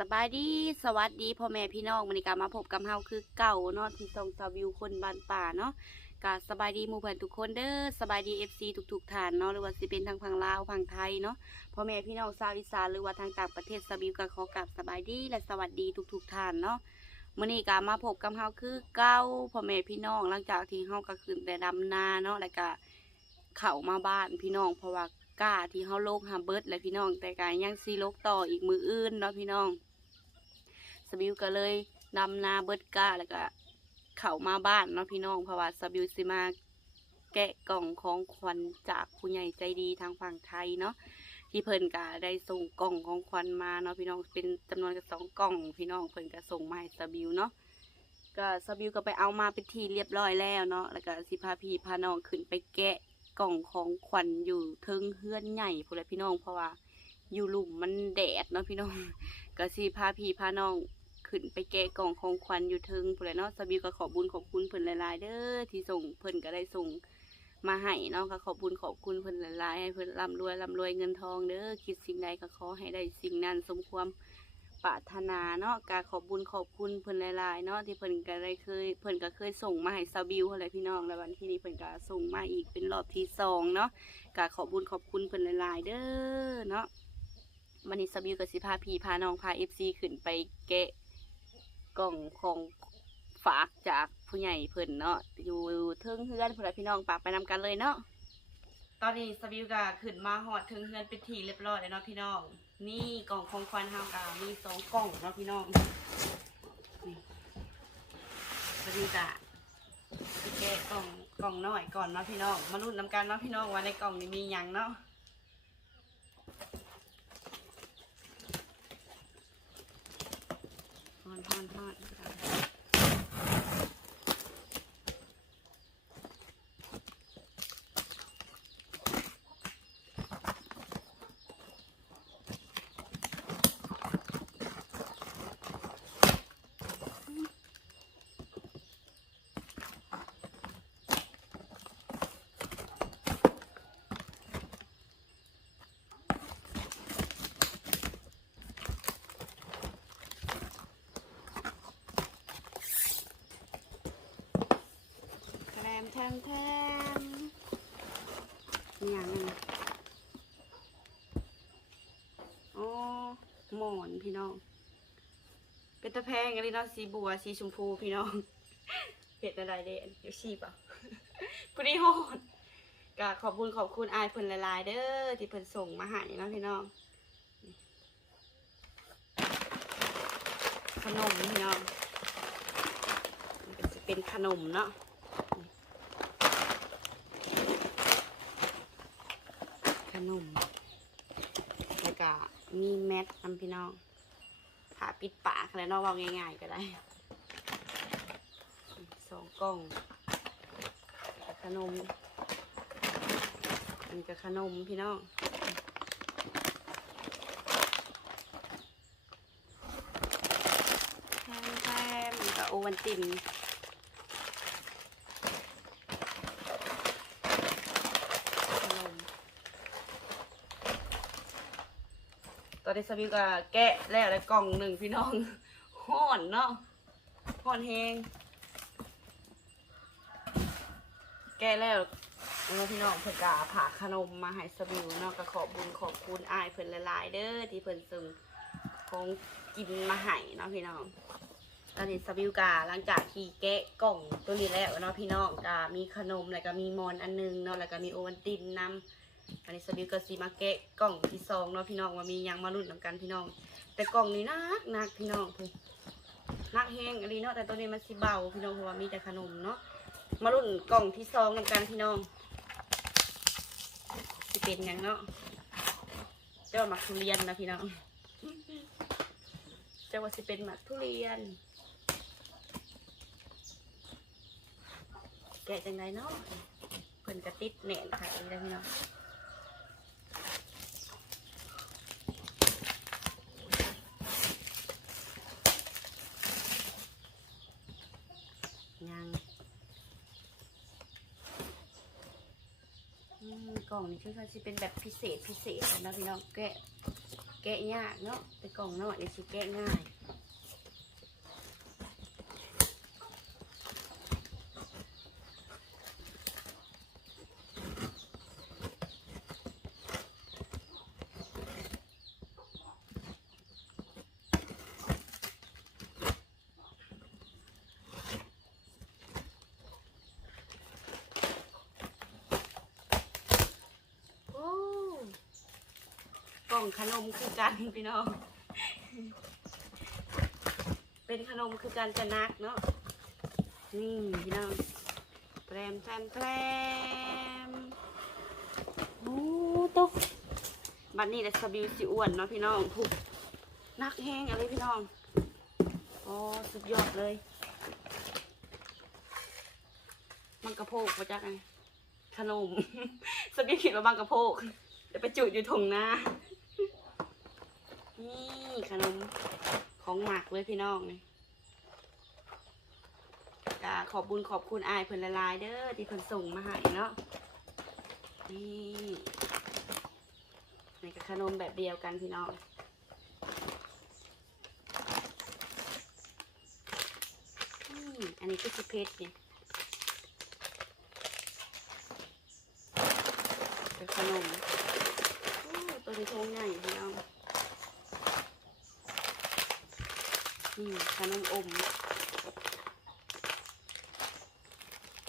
สบายดีสวัสดีพ่อแม่พี่น้องวันิก็มาพบกับเฮาคือเก่าเนาะที่ส่งสาวิวคนบ้านป่าเนาะก็สบายดีมู่เพื่อนทุกคนเด้อสบายดี FC ทุกๆฐานเนาะหรือว่าสิเป็นทางฝั่งลาวฝั่งไทยเนาะพ่อแม่พี่น้องชาวอีสานหรือว่าทางต่างประเทศสาววิวก็ขอกราบสบายดีและสวัสดีทุกๆฐานเนาะมื้อนี้ก็มาพบกับเฮาคือเก่าพ่อแม่พี่น้องหลังจากที่เฮาก็ขึ้นแต่ดำนาเนาะแล้วก็เข้ามาบ้านพี่น้องเพราะว่า ก้าที่เฮาโลกหาเบิดและพี่น้อง แต่ก็ยังสิโลกต่ออีกมืออื่นเนาะพี่น้อง สบิวก็เลยดำนาเบิดกาแล้วก็เข้ามาบ้านเนาะพี่น้องเพราะว่าสบิวสิมาแกะกล่องของขวัญจากผู้ใหญ่ใจดีทางฝั่งไทยเนาะที่เพิ่นก็ได้ส่งกล่องของขวัญมาเนาะพี่น้องเป็นจำนวนกับสองกล่อง พี่น้องเพิ่นก็ส่งมาให้สบิวเนาะก็สบิวก็ไปเอามาเป็นทีเรียบร้อยแล้วเนาะแล้วก็สิพาพี่พาน้องขึ้นไปแกะ กล่องของขวัญอยู่เทิงเฮือนใหญ่พุ่นแหละพี่น้อง เพราะว่าอยู่หลุมมันแดดเนาะพี่น้อง ก็สิพาพี่พาน้องขึ้นไปแกะกล่องของขวัญอยู่เทึงพุ่นแหละเนาะสบิวก็ขอบบุญขอบคุณเพิ่นหลาย ๆ เด้อที่ส่งเพิ่นก็ได้ส่งมาให้เนาะก็ขอบบุญขอบคุณเพิ่นหลายๆให้เพิ่นร่ำรวยร่ำรวยเงินทองเด้อคิดสิ่งใดก็ขอให้ได้สิ่งนั้นสมความ ปรารถนาเนาะก็ขอบบุญขอบคุณเพิ่นหลายๆเนาะที่เพิ่นก็ได้เคยเพิ่นก็เคยส่งมาให้สบิวอะไรพี่น้องแล้ววันที่นี้เพิ่นก็ส่งมาอีกเป็นรอบที่สองเนาะก็ขอบบุญขอบคุณเพิ่นหลายๆเด้อเนาะมันนี้สบิวกับสิพาพีพาน้องพาเอฟซีขึ้นไปแกะกล่องของฝากจากผู้ใหญ่เพิ่นเนาะอยู่เทิงเฮือนพวกเราพี่น้องปากไปนำกันเลยเนาะตอนนี้สบิวก็ขึ้นมาหอดเทิงเฮือนเป็นทีเรียบร้อยแล้วเนาะพี่น้อง นี่กล่องของควันเฮากามีสองกล่องเนาะพี่น้องนี่สบิวก็ไปแกะกล่องกล่องน้อยก่อนเนาะพี่น้อง มาลุ้นนำกันเนาะพี่น้องว่าในกล่องนี้มีหยังเนาะทอดทอดทอด มแทมแทมนี่อย่างนึงอ๋อหมอนพี่น้อง เป็นตะแพงอันนี้เนาะสีบัวสีชมพูพี่น้องเห็ดอะไรเด่นเดี๋ยวชีบอะพอดีฮอดก็ขอบคุณขอบคุณอายเพิ่นหลายๆเด้อที่เพิ่นส่งมาให้เนาะพี่น้องขนมพี่น้องเป็นขนมเนาะ ข นม แล้วก็มีแมทนำพี่น้องผ่าปิดปากแล้วนอกว่าง่าย ๆ ก็ได้ สองกล่องก็ขนมอันนี้ก็ขนมพี่น้องแทมแทมก็โอวันติน ขนม ต อนนี้สวิวก็แกะแล้วแล้กล่องหนึ่งพี่น้องห่อนเนาะห่อนแหงแกะแล้วแล้วพี่น้องเพิ่นกาผ่าขนมมาให้สวิวเนาะก็ขอบบุญขอบคุณอายเพิ่นหลายๆเด้อที่เพิ่นส่งของกินมาให้เนาะพี่น้องตอนนี้สวิวกาหลังจากที่แกะกล่องตัวนี้แล้วเนาะพี่น้องกามีขนมแล้วก็มีมอนอันหนึงเนาะแล้วก็มีโอวัลตินนำ อันนี้สบิวก็สีมาแกะกล่องที่สองเนาะพี่น้องว่ามียังมาลุ้นนกันพี่น้อง แต่กล่องนี้นักนักพี่น้องพูนักแห้งอันนี้เนาะแต่ตัวนี้มันสิเบาพี่น้องเพราะว่ามีแต่ขนมเนาะมาลุ้นกล่องที่สองนำกันพี่น้องสิเป็นยังเนาะเจ้าหมักทุเรียนนะพี่น้องเจ้าว่าสิเป็นหมักทุเรียน แกะจังไดเนาะเพิ่นกระติดแหน่นค่ะอีกแล้วพี่น้องอืมกล่อง นี้คือเขาจะเป็นแบบพิเศษพิเศษนะพี่น้องแกะแกะยากเนาะแต่กล่องน้อยเดี๋ยวสิแกะง่าย โอ้กล่ องขนมคือกันพี่น้อง เป็นขนมคือกันจะนักเนาะ นี่พี่น้องแปรมแปรมแปรมโอ้ตกบัดนี้แหละสบิวสิอ้วนเนาะพี่น้องผูกนักแห้งอะไรพี่น้อง โอ้สุดยอดเลย มันกระโพกมาจากไงขนม สบิวคิดว่าบางกระโพกเดี๋ยวไปจุดอยู่ถงนา นี่ขนมของหมักเลยพี่น้องนี่ก็ขอบบุญขอบคุณอายเพิ่นละลายเด้อที่เพิ่นส่งมาให้เนาะนี่นี่ก็ขนมแบบเดียวกันพี่น้องนี่อันนี้ก็คือเพชรเนี่ยเป็นขนมโอ้ตัวนี้ทงใหญ่พี่น้อง นี่ขนมอม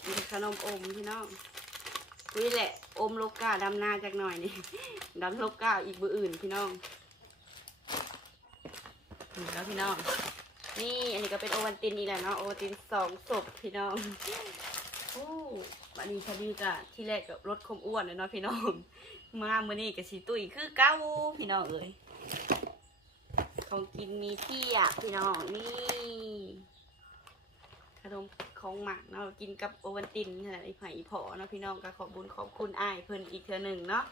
นี่ขนมอมพี่น้องนี่แหละ อมโลกาดำนาจากหน่อยนี่ดำโลกาอีกเบอร์อื่นพี่น้องนี่แล้วพี่น้อง นี่อันนี้ก็เป็นโอวันตินอีกแหละเนาะโอวันตินสองศพพี่น้องโอ้วันนี้ชาบีกะที่แรกกับรถคมอ้วนเลยเนาะพี่น้อง มาเมื่อนี้กับสีตุยคือเก้าพี่น้องเอ้ย ของกินมีเที่ยพี่น้องนี่ขนมของหมักเนาะกินกับโอวันตินนี่แหละไอ้ไผ่พอเนาะพี่น้องก็ขอบบุญขอบคุณอ้ายเพิ่นอีกเทื่อหนึ่งเนาะ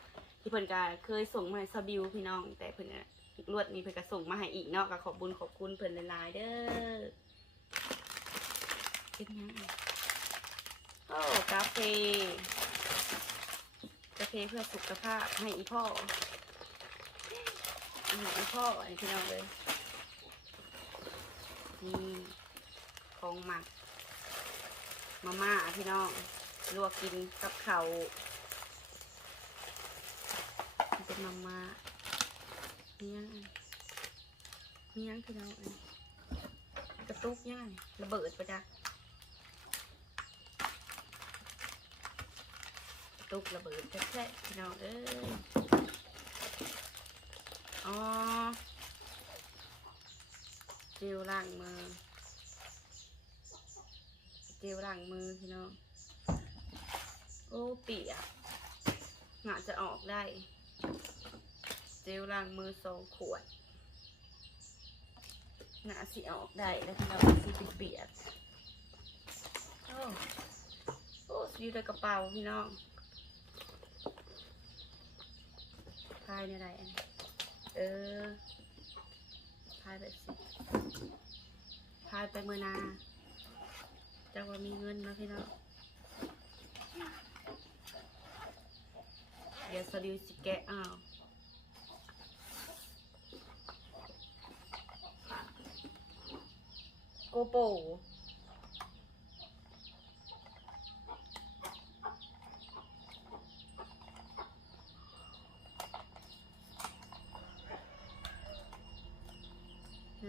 ที่เพิ่นก็เคยส่งมาให้ซาบิวพี่น้อง แต่เพิ่นก็รวดนี้เพิ่นก็ส่งมาให้อีกเนาะก็ขอบบุญขอบคุณเพิ่นหลายๆเด้อเป็นยังไงโอ้กาแฟกาแฟเพื่อสุขภาพให้อีพ่อ อืมอีพ่ออันนี้พี่น้องเลยนี่ของหมักมาม่าพี่น้องลวกกินกับเขาวมันเป็นมาม่ามียังอันมียังคือเราอันกระตุกยังระเบิดประจักกระตุกระเบิดแท้ๆพี่น้องเอ้ย อ๋อเจลล้างมือ เจลล้างมือพี่น้องโอ้เปียกน่าจะออกได้ เจลล้างมือสองขวดหนาสีออกได้แล้วที่เราสีเปียกโอ้โอ้สีอยู่ในกระเป๋าพี่น้องพายในไรอันนี้ เออพายแบบสิพายไปเมือนาจะว่ามีเงินนะพี่น้องเดี๋ยวสดิวสิแกะอ้าวโกโป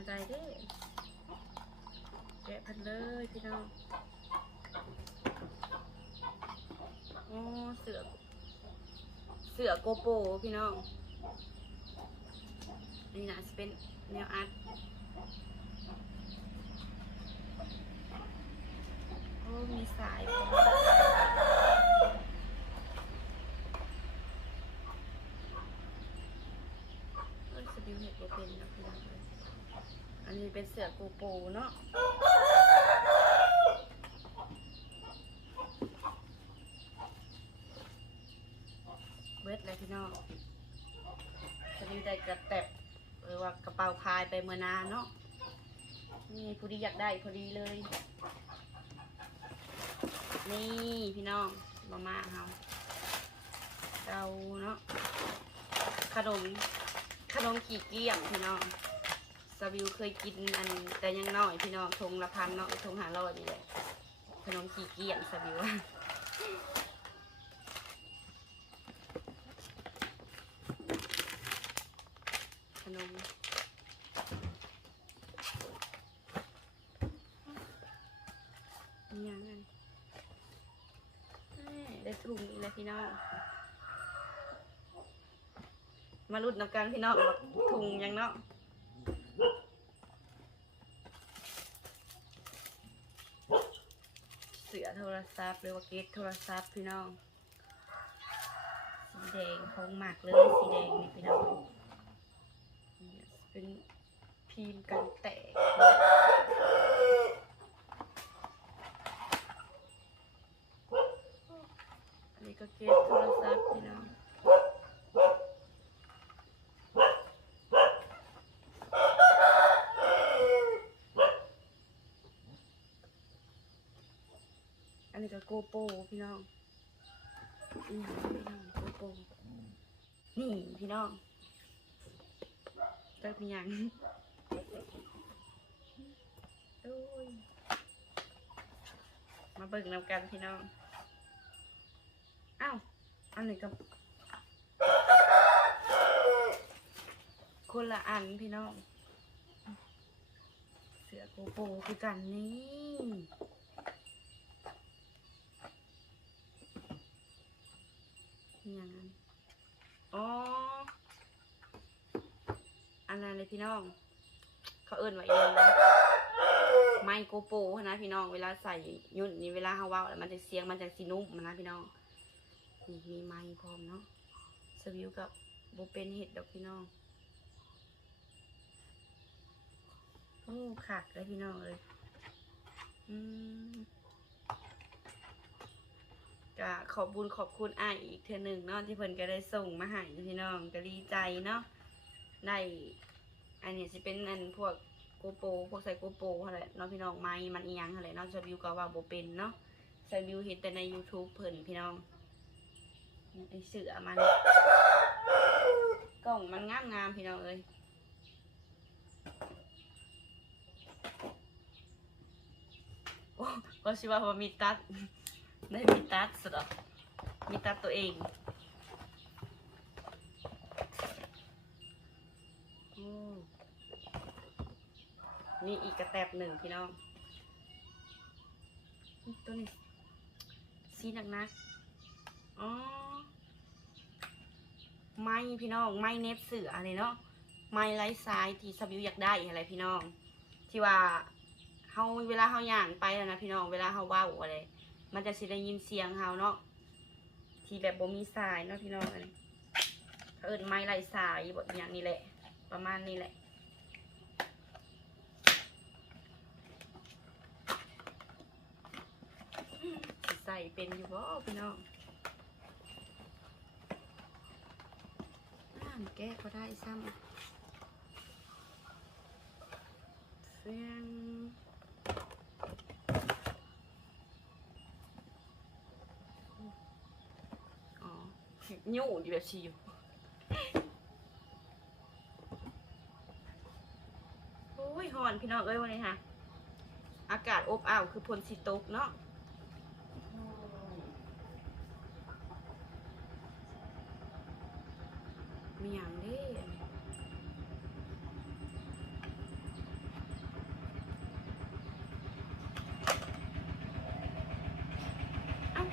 อะไรเด้แกะพันเลยพี่น้อง โอ้เสือเสือโกโปพี่น้อง นี่นะจะเป็นแนวอาร์ตโอ้ มีสายเอ้ยสบิวเห็ดบ่เป็นนะพี่น้อง นนี้เป็นเสือกโปเนาะเบิดเลยพี่น้องสบิวได้กระแตบหรือว่ากระเป๋าพายไปเมื่อนานเนาะนี่ผู้ดีอยากได้พอดีเลย นี่พี่น้องมาม่าเฮาเราเนาะขนมขนมขี้เกียงพี่น้อง วิวเคยกินอันแต่ยังน้อยพี่น้องทงละพันเนาะทงหาร้อยนี่แหละขนมขี้เกียจสวิวขนมยังไงได้ถุงอีกแล้วพี่น้องมาลุดน้ำกันพี่น้องถุงยังเนาะ สือโทรศัพท์ หรือว่าเกตโทรศัพท์พี่น้อง สีแดงของหมักเลยสีแดงนี่พี่น้องเป็นพิมพ์กันแตกอันนี้ก็เกตโทรศัพท์พี่น้อง อันนี้ก็ โกโปพี่น้องนี่พี่น้องโกโปนี่พี่น้องเติมยังโอ้ยมาเบิ่งนำกันพี่น้องอ้าวอันนี้ก็คนละอันพี่น้อง เสือโกโปคือกันนี่ นี่ยังนั้นอ๋อ อันนั้นเลยพี่น้อง เขาเอิ้นว่าเองนะไมโกโปรนะพี่น้อง เวลาใส่ยุ่นนี่เวลาเฮาเว้าแล้วมันจะเสียงมันจะสีนุ่มนะพี่น้องนี่มีไม้พร้อมเนาะสวิวกับโบเป็นเห็ดดอกพี่น้องโอ้ขาดเลยพี่น้องเลย อืม ก็ขอบบุญขอบคุณอ้ายอีกเทื่อหนึ่งเนาะที่เพิ่นก็ได้ส่งมาให้พี่น้องก็ดีใจเนาะได้อันนี้สิเป็นอันพวกโกโปรพวกใส่โกโปรอะไรเนาะพี่น้องไม้มันอียังอะไรเนาะสวิวก็ว่าโบเป็นเนาะใส่วิวเห็นแต่ใน YouTube เพิ่นพี่น้องไอเสือมันกล่องมันงามงามๆพี่น้องเอ้ยก็ชิว่าว่ามีตัด ได้มีตัดสุดอะมีตัดตัวเองโอ้นี่อีกกระแตบหนึ่งพี่น้องนี่ตัวนี้สีหนักนักๆอ๋อ ไม้พี่น้อง ไม้เน็บเสืออะไรเนาะ ไม้ไร้สายที่สบิวอยากได้อะไรพี่น้อง ที่ว่าเฮาเวลาเฮาย่างไปแล้วนะพี่น้อง เวลาเฮาเว้าอะไร มันจะสิได้ยินเสียงเฮาเนาะที่แบบบ่มีสายเนาะพี่น้องอันนี้เขาเอิ้นไม้ไรสายแบ่อย่างนี้แหละ ประมาณนี้แหละใส่เป็นอยู่บ่พี่น้องอ่านแก้ก็ได้ซ้ำเสียง อ๋อ ยู่อยู่แบบชีอยู่โอ้ยหอนพี่น้องเอ้ยวันนี้ค่ะ อากาศอบอ้าวคือพลสิตกเนาะมีอย่างเด้อันนี้เอ้า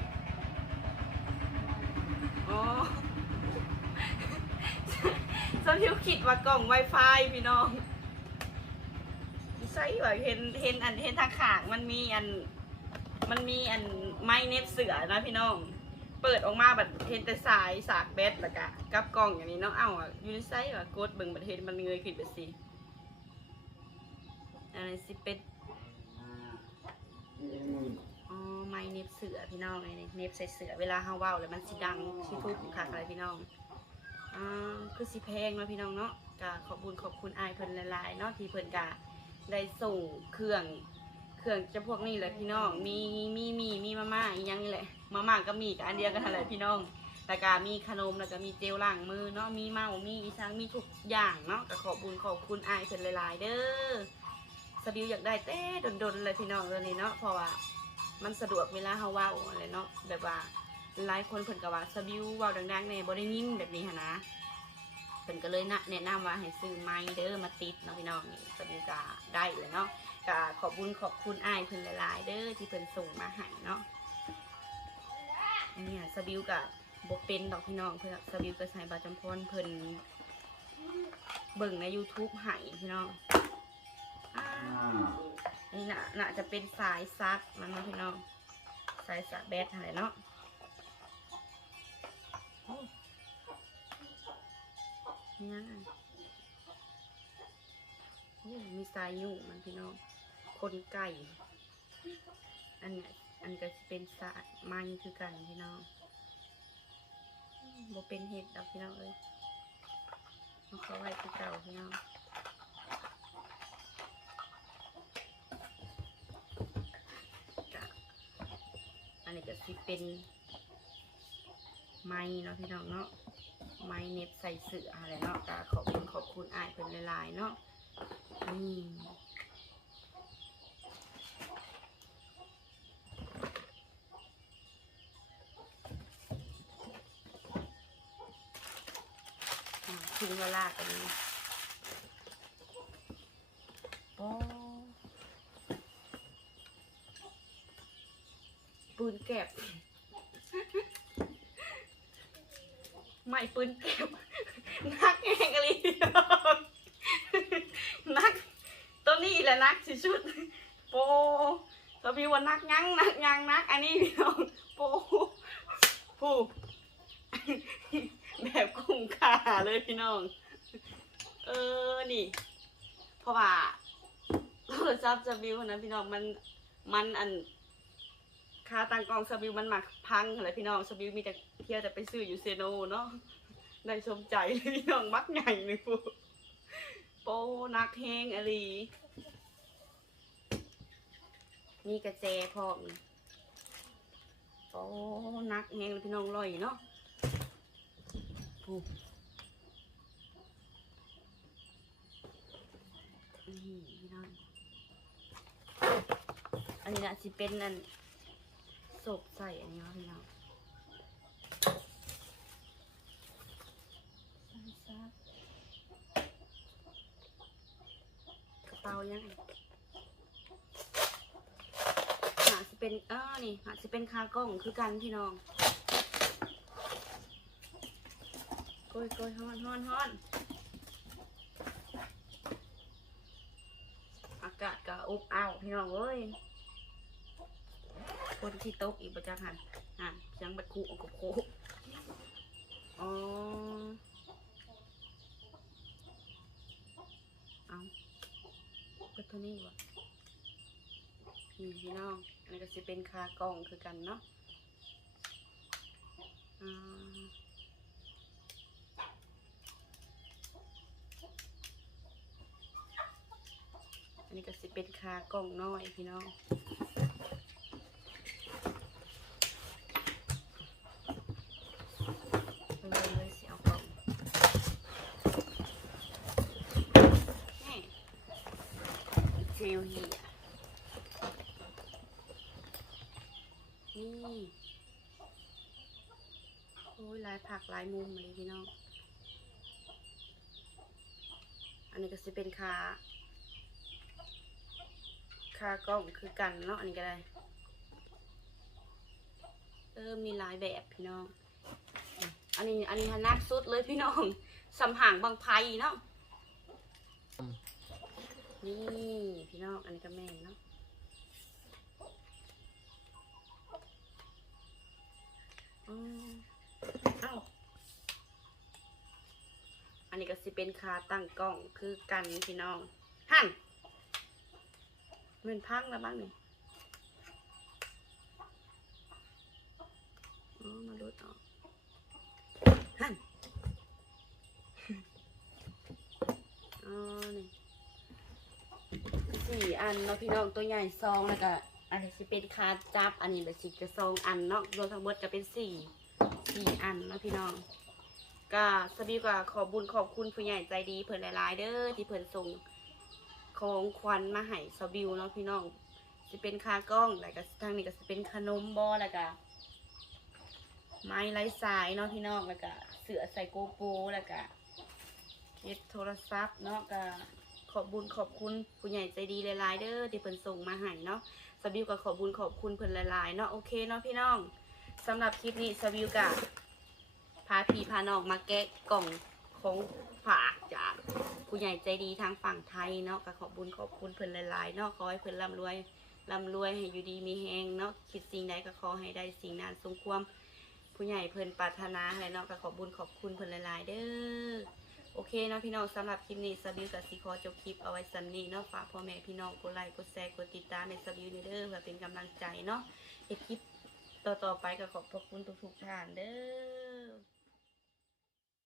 อ๋อ สมิ กล่อง Wi-Fi พี่น้องใช่แบบเห็นเห็นอันเห็นทางขางมันมีอัน มันมีอันไม้เน็บเสือนะพี่น้อง เปิดออกมาแบบเห็นแต่สายสากแบตแล้วก็กับกล่องอย่างนี้เนาะเอ้าอะยู่ในไซส์ว่ากดเบิ่งประเทศมันเงยขึ้นไปสิอันนี้สิเป็นอ๋อไม้เน็บเสือพี่น้องนี่เน็บใส่เสือเวลาเฮาเว้าแล้วมันสิดังสิทุกค่ะอะไรพี่น้องอ่าคือสิแพงนาะพี่น้องเนาะ ก็ขอบคุญขอบคุณอายเพิ่นหลายๆเนาะที่เพิ่นก็ได้ส่งเครื่องเครื่องจะพวกนี้แหละพี่น้อง มีมีมีมีมาม่าอีกอย่างนี่แหละมาม่าก็มีกับอันเดียวกันนั่นแหละพี่น้องแล้วก็มีขนมแล้วก็มีเจลล้างมือเนาะมีเมามีอีสังมีทุกอย่างเนาะก็ขอบบุญขอบคุณอายเพิ่นหลายๆเด้อสบิวอยากได้เต้ดนๆเลยพี่น้องเรื่องนี้เนาะเพราะว่ามันสะดวกเวลาเฮาว้าอะไรเนาะแบบว่าหลายคนเพิ่นก็ว่าสบิวเว้าดังๆแน่บ่ได้ยินแบบนี้หันะ พิ่นก็เลยนะแนะนำว่าให้ซื้อไม้เด้อมาติดเนาะพี่น้องนี่สบิวก็ได้เลยเนาะก็ขอบบุญขอบคุณอายเพิ่นหลายๆเด้อที่เพิ่นส่งมาให้เนาะเนี่ยสบิวกับบเป็นดอกพี่น้องเพื่อนสบิวก็ใช้บาจำพรเพิ่นเบิ่งใน YouTube ให้พี่น้องอ่าอันนี่น่ะน่าจะเป็นสายซักมันเนาะพี่น้อง สายซักแบตอะไรเนาะโอ้ นี่ยังโอ้มีสายอยู่มันพี่น้อง คนไก่ อันเนี้ยอันก็จะเป็นสาดไม้คือกันพี่น้องบ่เป็นเห็ดดอกพี่น้องเอ้ยมันเขาไว้คือเก่าพี่น้องอันนี้ก็สิเป็นไม้เนาะพี่น้องเนาะ ไม้เน็บใส่เสืออะไรเนาะก็ขอบคุณขอบคุณอายเป็นหลายๆเนาะนี่อ่าถุงละลากันนี้โอ้ปืนแก็บ ไม่ ปืนแก็บนักแหงอะไรนักตัวนี้แหละนักที่สุด โปก็มีว่านักยั้งนักยังนัก อันนี้พี่น้องโปผู้แบบคุ้มค่าเลยพี่น้อง เออนี่ เพราะว่าโทรศัพท์สบิวนะพี่น้องมันมันอันคาตั้งกล้องสบิวมันมักพังอะไรพี่น้องสบิวมีแต่เที่ยวแต่ไปซื้ออยู่เซโนเนาะ ได้ชมใจเลยพี่น้องมักใหญ่เลยปูโปนักแห้งอะไรมีกระแจพร้อมโอ้นักแห้งพี่น้องลอยเนาะผูกนี่พี่น้องอันนี้นะสิเป็นอันศพใส่อันนี้พี่น้องใส่ซับกระเป๋า ยังหาสิเป็นเออนี่หาสิเป็นคากล้องคือกันพี่น้องโกยโกยฮ้อนฮ้อนฮ้อนอากาศก็อบอ้าวพี่น้องเอ้ยคนที่ตกอีกประจักหันหันยังบัดคู่ออกกับโคอ๋อเอา ก็เท่านี้วะนี่พี่น้อง อันนี้ก็จะเป็นคากล่องคือกันเนาะอันนี้ก็จะเป็นคากล่องน้อยพี่น้อง เลยเลยสิเอากล่องนี่ เจลเหียนี่ โอ้ยลายผักลายมุมเลยพี่น้อง อันนี้ก็สิเป็นคาคากล้องคือกันเนาะ อันนี้ก็ได้ เออมีหลายแบบพี่น้อง อันนี้อันนี้ฮะนักสุดเลยพี่น้องสำหางบางไพเนาะ นี่พี่น้องอันนี้ก็แม่นเนาะอืมเอ้าอันนี้ก็สิเป็นคาตั้งกล้องคือกันพี่น้องหั่นเงินพังแล้วบ้างนี่อ๋อมาลดออกฮั่นอ๋อนี่ สี่อันเนาะพี่น้องตัวใหญ่ซองแล้วก็อันนี้สิเป็นคาจับ อันนี้แบบสิกระซองอันเนาะรวมทั้งหมดก็เป็นสี่สี่อันเนาะพี่น้องก็สบิวก็ขอบุญขอบคุณผู้ใหญ่ใจดีเพิ่นหลายๆเด้อที่เพิ่นส่งของขวัญมาให้สบิวเนาะพี่น้องจะเป็นคากล้องแล้วก็ทางนี้ก็จะเป็นขนมบอแล้วก็ไม้ไร้สายเนาะพี่น้องแล้วก็เสือใส่โกโปรแล้วก็เคสโทรศัพท์เนาะก็ ขอบบุญขอบคุณผู้ใหญ่ใจดีหลายๆเด้อที่เพิ่นส่งมาให้เนาะสบิวก็ขอบุญขอบคุณเพิ่นหลายๆเนาะโอเคเนาะพี่น้องสำหรับคลิปนี้สบิวก็พาพี่พาน้องมาแกะกล่องของฝากจากผู้ใหญ่ใจดีทางฝั่งไทยเนาะก็ขอบบุญขอบคุณเพิ่นหลายๆเนาะขอให้เพิ่นร่ำรวยร่ำรวยให้อยู่ดีมีแฮงเนาะคิดสิ่งใดก็ขอให้ได้สิ่งนั้นสมความผู้ใหญ่เพิ่นปรารถนาให้เนาะก็ขอบบุญขอบคุณเพิ่นหลายๆเด้อ โอเคเนาะพี่น้องสำหรับคลิปนี้สบิวกับซีคอจบคลิปเอาไว้สันนี้เนาะฝากพ่อแม่พี่น้องกดไลค์กดแชร์กดติดตามในสบิวนี่เด้อเพื่อเป็นกำลังใจเนาะเอ็ดคลิปต่อๆไปก็ขอบพระคุณทุกๆท่านเด้อ